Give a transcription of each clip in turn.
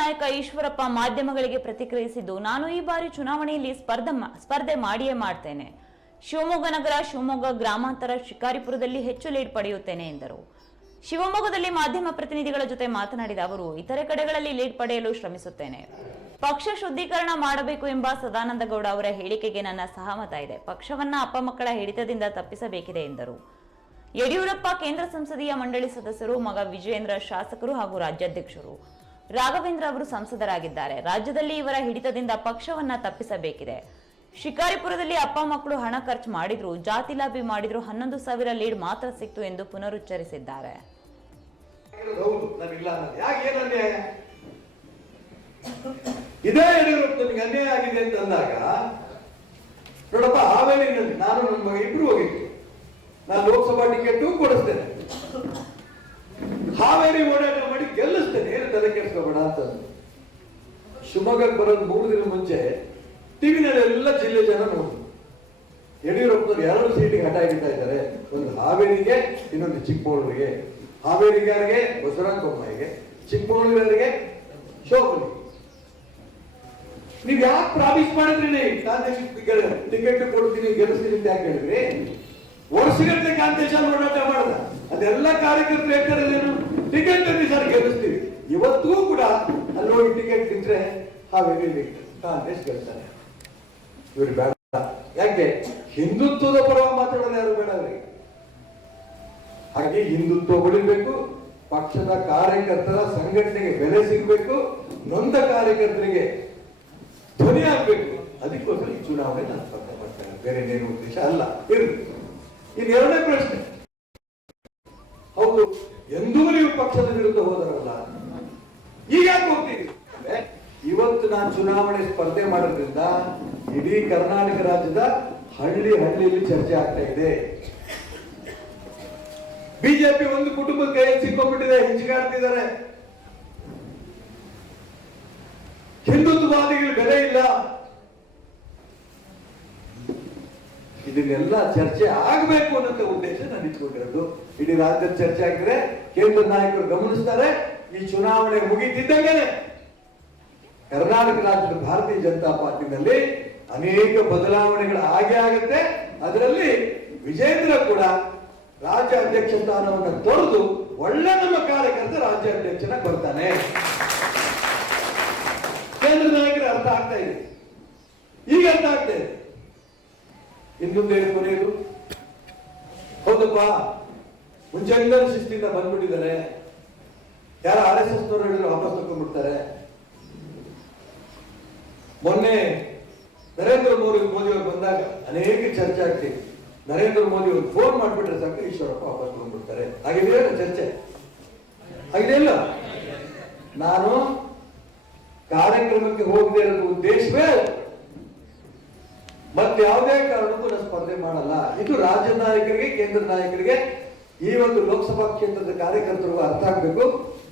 ನಾಯಕ ಈಶ್ವರಪ್ಪ ಮಾಧ್ಯಮಗಳಿಗೆ ಪ್ರತಿಕ್ರಿಯಿಸಿದ್ದು, ನಾನು ಈ ಬಾರಿ ಚುನಾವಣೆಯಲ್ಲಿ ಸ್ಪರ್ಧ ಸ್ಪರ್ಧೆ ಮಾಡಿಯೇ ಮಾಡ್ತೇನೆ. ಶಿವಮೊಗ್ಗ ನಗರ, ಶಿವಮೊಗ್ಗ ಗ್ರಾಮಾಂತರ ಶಿಕಾರಿಪುರದಲ್ಲಿ ಹೆಚ್ಚು ಲೀಡ್ ಪಡೆಯುತ್ತೇನೆ ಎಂದರು. ಶಿವಮೊಗ್ಗದಲ್ಲಿ ಮಾಧ್ಯಮ ಪ್ರತಿನಿಧಿಗಳ ಜೊತೆ ಮಾತನಾಡಿದ ಅವರು, ಇತರೆ ಕಡೆಗಳಲ್ಲಿ ಲೀಡ್ ಪಡೆಯಲು ಶ್ರಮಿಸುತ್ತೇನೆ. ಪಕ್ಷ ಶುದ್ಧೀಕರಣ ಮಾಡಬೇಕು ಎಂಬ ಸದಾನಂದ ಗೌಡ ಅವರ ಹೇಳಿಕೆಗೆ ನನ್ನ ಸಹಮತ ಇದೆ. ಪಕ್ಷವನ್ನ ಅಪ್ಪ ಮಕ್ಕಳ ಹಿಡಿತದಿಂದ ತಪ್ಪಿಸಬೇಕಿದೆ ಎಂದರು. ಯಡಿಯೂರಪ್ಪ ಕೇಂದ್ರ ಸಂಸದೀಯ ಮಂಡಳಿ ಸದಸ್ಯರು, ಮಗ ವಿಜಯೇಂದ್ರ ಶಾಸಕರು ಹಾಗೂ ರಾಜ್ಯಾಧ್ಯಕ್ಷರು. ರಾಘವೇಂದ್ರ ಅವರು ಸಂಸದರಾಗಿದ್ದಾರೆ. ರಾಜ್ಯದಲ್ಲಿ ಇವರ ಹಿಡಿತದಿಂದ ಪಕ್ಷವನ್ನ ತಪ್ಪಿಸಬೇಕಿದೆ. ಶಿಕಾರಿಪುರದಲ್ಲಿ ಅಪ್ಪ ಮಕ್ಕಳು ಹಣ ಖರ್ಚು ಮಾಡಿದ್ರು, ಜಾತಿ ಲಾಬಿ ಮಾಡಿದ್ರು, ಹನ್ನೊಂದು ಸಾವಿರ ಲೀಡ್ ಮಾತ್ರ ಸಿಕ್ತು ಎಂದು ಪುನರುಚ್ಚರಿಸಿದ್ದಾರೆ. ಲೋಕಸಭಾ ಟಿಕೆಟ್ ಕೊಡಿಸ್ತೇನೆ. ಹಾವೇರಿ ಓಡಾಟ ಮಾಡಿ ಗೆಲ್ಲಿಸ್ತೇನೆ ಏನು ತಲೆ ಕೆಡಿಸ್ಕೋಬೇಡ ಅಂತ ಶಿವಮೊಗ್ಗಕ್ಕೆ ಬರೋದು ಮೂರು ದಿನ ಮುಂಚೆ ಟಿವಿನಲ್ಲಿ ಎಲ್ಲ ಜಿಲ್ಲೆ ಜನ ನೋಡಿದ್ರು ಯಡಿಯೂರಪ್ಪನವ್ರು ಎರಡು ಸೀಟಿಗೆ ಹಠ ಹಿಡಿತಾ ಇದ್ದಾರೆ. ಒಂದು ಹಾವೇರಿಗೆ, ಇನ್ನೊಂದು ಚಿಕ್ಕಮಗಳೂರಿಗೆ. ಹಾವೇರಿಗಾರಿಗೆ, ಬಸವರಾಜ ಬೊಮ್ಮಾಯಿಗೆ. ಚಿಕ್ಕಮಗಳೂರಿಗೆ ಶೋಭನಿ ನೀವ್ ಯಾಕೆ ಪ್ರಾಮಿಸ್ ಮಾಡಿದ್ರಿ ಟಿಕೆಟ್ ಕೊಡ್ತೀನಿ, ಗೆಲ್ಲಿಸ್ತೀನಿ ಅಂತ ಯಾಕೆ ಹೇಳಿದ್ರಿ? ವರ್ಷಗಟ್ಟಲೆ ಕಾಂತೇಶ ಹೋರಾಟ ಮಾಡಿದ. ಅದೆಲ್ಲ ಕಾರ್ಯಕರ್ತರು ಹೇಳ್ತಾರೆ ಟಿಕೆಟ್ ಹೋಗಿ ಟಿಕೆಟ್ ತಿಂದ್ರೆ ಹಾಗೆ ಕಾಂಗ್ರೆಸ್ ಗೆಲ್ತಾರೆ ಇವ್ರು ಬೇಡ. ಯಾಕೆ? ಹಿಂದುತ್ವದ ಪರವಾಗಿ ಮಾತಾಡೋದು ಯಾರು ಬೇಡ ಹಾಗೆ ಹಿಂದುತ್ವ ಉಳಿಬೇಕು, ಪಕ್ಷದ ಕಾರ್ಯಕರ್ತರ ಸಂಘಟನೆಗೆ ಬೆಲೆ ಸಿಗಬೇಕು, ನೊಂದ ಕಾರ್ಯಕರ್ತರಿಗೆ ಧ್ವನಿ ಆಗ್ಬೇಕು ಅದಕ್ಕೋಸ್ಕರ ಈ ಚುನಾವಣೆ ನಾನು ಸ್ಪರ್ಧೆ ಮಾಡ್ತೇನೆ ಬೇರೆ ಏನು ಉದ್ದೇಶ ಅಲ್ಲ. ಇರ್ಲಿ. ಇನ್ನು ಎರಡನೇ ಪ್ರಶ್ನೆ. ಹೌದು, ಎಂದೂ ನೀವು ಪಕ್ಷದ ವಿರುದ್ಧ ಹೋದರಲ್ಲ ಈಗ ಯಾಕೆ ಹೋಗ್ತೀವಿ ಅಂದ್ರೆ, ಇವತ್ತು ನಾನು ಚುನಾವಣೆ ಸ್ಪರ್ಧೆ ಮಾಡೋದ್ರಿಂದ ಇಡೀ ಕರ್ನಾಟಕ ರಾಜ್ಯದ ಹಳ್ಳಿ ಹಳ್ಳಿಯಲ್ಲಿ ಚರ್ಚೆ ಆಗ್ತಾ ಇದೆ. ಬಿಜೆಪಿ ಒಂದು ಕುಟುಂಬದ ಕೈಯಲ್ಲಿ ಸಿಕ್ಕೊಂಡ್ಬಿಟ್ಟಿದೆ ಹಿಂಚಿಕಾಡ್ತಿದ್ದಾರೆ ಹಿಂದುತ್ವವಾದಿಗಳು ಬೆಲೆ ಇಲ್ಲ. ಇದನ್ನೆಲ್ಲ ಚರ್ಚೆ ಆಗಬೇಕು ಅನ್ನೋ ಉದ್ದೇಶ ನಾನು ಇಟ್ಕೊಂಡಿರೋದು. ಇಡೀ ರಾಜ್ಯದ ಚರ್ಚೆ ಆಗಿದ್ರೆ ಕೇಂದ್ರ ನಾಯಕರು ಗಮನಿಸ್ತಾರೆ, ಈ ಚುನಾವಣೆ ಮುಗಿತಿದ್ದಂಗೆನೆ ಕರ್ನಾಟಕ ರಾಜ್ಯದ ಭಾರತೀಯ ಜನತಾ ಪಾರ್ಟಿನಲ್ಲಿ ಅನೇಕ ಬದಲಾವಣೆಗಳು ಆಗೇ ಆಗುತ್ತೆ. ಅದರಲ್ಲಿ ವಿಜೇಂದ್ರ ಕೂಡ ರಾಜ್ಯ ಅಧ್ಯಕ್ಷ ಸ್ಥಾನವನ್ನು ತೊರೆದು ಒಳ್ಳೆ ನಮ್ಮ ಕಾರ್ಯಕರ್ತ ರಾಜ್ಯ ಅಧ್ಯಕ್ಷನ ಬರ್ತಾನೆ ಕೇಂದ್ರ ನಾಯಕರ ಅರ್ಥ ಆಗ್ತಾ ಇದೆ. ಈಗ ಅರ್ಥ ಆಗ್ತಾ ಇದೆ. ಇನ್ನೊಂದು ಏನು ಕೊನೆಯದು. ಹೌದಪ್ಪ ಮುಂಚೆಯಿಂದ ಶಿಸ್ತಿಂದ ಬಂದ್ಬಿಟ್ಟಿದ್ದಾರೆ. ಯಾರು ಆರ್ ಎಸ್ ಎಸ್ ಹೇಳಿದ್ರು ವಾಪಸ್ ತಗೊಂಡ್ಬಿಡ್ತಾರೆ. ಮೊನ್ನೆ ನರೇಂದ್ರ ಮೋದಿ ಮೋದಿ ಅವರು ಬಂದಾಗ ಅನೇಕ ಚರ್ಚೆ ಆಗ್ತಿದೆ ನರೇಂದ್ರ ಮೋದಿ ಅವರು ಫೋನ್ ಮಾಡಿಬಿಟ್ರೆ ಸಾಕು, ಈಶ್ವರಪ್ಪ ವಾಪಸ್ ಬಂದ್ಬಿಡ್ತಾರೆ. ಹಾಗಿದೆಯಲ್ಲ ಚರ್ಚೆ? ಆಗಿದೆಯಲ್ಲ ನಾನು ಕಾರ್ಯಕ್ರಮಕ್ಕೆ ಹೋಗದೆ ಇರೋದು ಉದ್ದೇಶವೇ. ಮತ್ತೆ ಯಾವುದೇ ಕಾರಣಕ್ಕೂ ನಾನು ಸ್ಪರ್ಧೆ ಮಾಡಲ್ಲ. ಇದು ರಾಜ್ಯ ನಾಯಕರಿಗೆ, ಕೇಂದ್ರ ನಾಯಕರಿಗೆ ಈ ಒಂದು ಲೋಕಸಭಾ ಕ್ಷೇತ್ರದ ಕಾರ್ಯಕರ್ತರಿಗೂ ಅರ್ಥ ಆಗ್ಬೇಕು.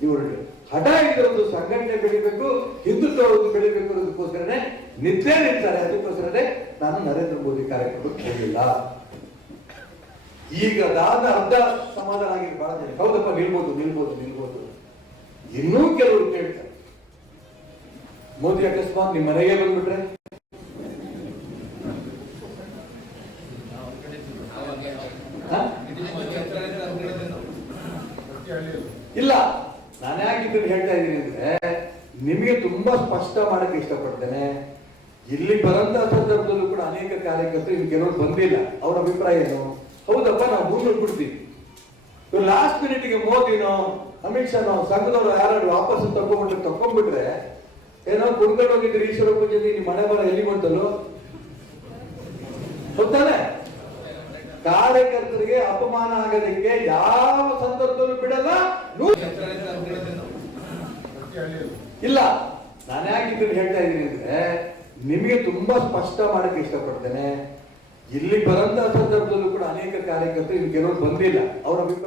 ಇವರು ಹಠ ಒಂದು ಸಂಘಟನೆ ಬೆಳಿಬೇಕು, ಹಿಂದುತ್ವ ಬೆಳಿಬೇಕು ಅನ್ನೋದಕ್ಕೋಸ್ಕರನೇ ನಿದ್ದೆ ನಿಲ್ತಾರೆ. ಅದಕ್ಕೋಸ್ಕರನೇ ನಾನು ನರೇಂದ್ರ ಮೋದಿ ಕಾರ್ಯಕ್ರಮಕ್ಕೆ ಹೋಗಿಲ್ಲ. ಈಗ ಅದಾದ ಅರ್ಧ ಸಮಾಧಾನ ಆಗಿ ಬಹಳ ಜನ. ಹೌದಪ್ಪ, ನಿಲ್ಬೋದು ನಿಲ್ಬೋದು ನಿಲ್ಬೋದು. ಇನ್ನೂ ಕೆಲವರು ಕೇಳ್ತಾರೆ. ಮೋದಿ ಅಕಸ್ಮಾತ್ ನಿಮ್ಮ ಮನೆಗೆ ಬಂದ್ಬಿಟ್ರೆ? ಇಲ್ಲ. ನಾನು ಯಾಕೆ ಇದನ್ನು ಹೇಳ್ತಾ ಇದ್ದೀನಿ ಅಂದ್ರೆ, ನಿಮಗೆ ತುಂಬಾ ಸ್ಪಷ್ಟ ಮಾಡಕ್ಕೆ ಇಷ್ಟಪಡ್ತೇನೆ. ಇಲ್ಲಿ ಬರಂತ ಸಂದರ್ಭದಲ್ಲೂ ಕೂಡ ಅನೇಕ ಕಾರ್ಯಕರ್ತರು ಇಲ್ಲಿ ಕೆಲವರು ಬಂದಿಲ್ಲ. ಅವ್ರ ಅಭಿಪ್ರಾಯ ಏನು? ಹೌದಪ್ಪ, ನಾವು ಮುಂದೆ ಬಿಡ್ತೀವಿ ಲಾಸ್ಟ್ ಮಿನಿಟ್ಗೆ ಮೋದಿನೋ, ಅಮಿತ್ ಶಾನೋ ಸಂಘದವರು ಯಾರು ವಾಪಸ್ ತಗೊಂಡ್ಬಿಟ್ಟು ತಕೊಂಡ್ಬಿಟ್ರೆ ಏನೋ ಕುಡ್ಕೊಂಡು ಹೋಗಿದ್ರೆ, ಈಶ್ವರ ಪೂಜೆ ನಿಮ್ಮ ಮನೆ ಬರ ಎಲ್ಲಿ ಬಂತಲ್ಲೋ? ಗೊತ್ತಾನೆ? ಕಾರ್ಯಕರ್ತರಿಗೆ ಅಪಮಾನ ಆಗಲಿಕ್ಕೆ ಯಾವ ಸಂದರ್ಭದಲ್ಲೂ ಬಿಡಲ್ಲ. ಇಲ್ಲ, ನಾನು ಹೇಳ್ತಾ ಇದ್ದೀನಿ ಅಂದ್ರೆ ನಿಮಗೆ ತುಂಬಾ ಸ್ಪಷ್ಟ ಮಾಡಕ್ಕೆ ಇಷ್ಟಪಡ್ತೇನೆ. ಇಲ್ಲಿ ಬರಂತ ಸಂದರ್ಭದಲ್ಲೂ ಕೂಡ ಅನೇಕ ಕಾರ್ಯಕರ್ತರು ಇಲ್ಲಿ ಕೆಲವರು ಬಂದಿಲ್ಲ. ಅವರ